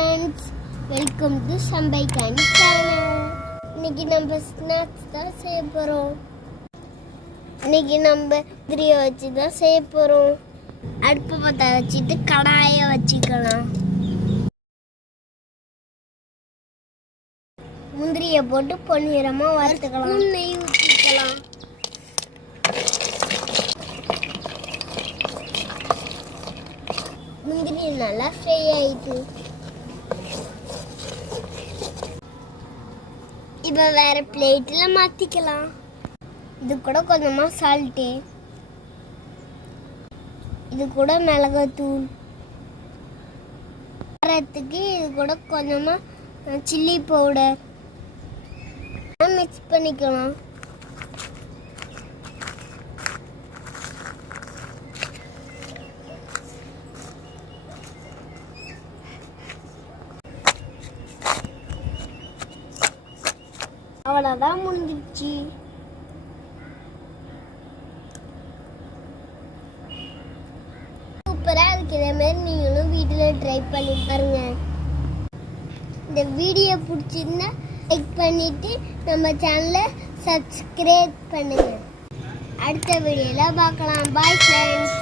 Friends, welcome to சம்பைக்கானி channel. இன்னைக்கு நம்ம ஸ்நாக்ஸ் தான் செய்ய போகிறோம். இன்னைக்கு நம்ம முந்திரியை வச்சு தான் செய்ய போகிறோம். அடுப்பு பற்ற வச்சுட்டு கடாயை வச்சுக்கலாம். முந்திரியை போட்டு பொன்னிறமாக வறுத்துக்கலாம். நெய் ஊற்றிக்கலாம். முந்திரி நல்லா ஃப்ரை ஆயிட்டு இப்போ வேற பிளேட்ல மாத்திக்கலாம். இது கூட கொஞ்சமா சால்ட்டு, இது கூட மிளகாத்தூள், காரத்துக்கு இது கூட கொஞ்சமா சில்லி பவுடர் மிக்ஸ் பண்ணிக்கலாம். அவ்வளோதான், முடிஞ்சிடுச்சு. சூப்பராக இருக்கிற மாதிரி நீங்களும் வீட்டில் ட்ரை பண்ணி பாருங்க. இந்த வீடியோ பிடிச்சிருந்தா லைக் பண்ணிட்டு நம்ம சேனலை சப்ஸ்கிரைப் பண்ணுங்க. அடுத்த வீடியோவில் பார்க்கலாம். Bye friends.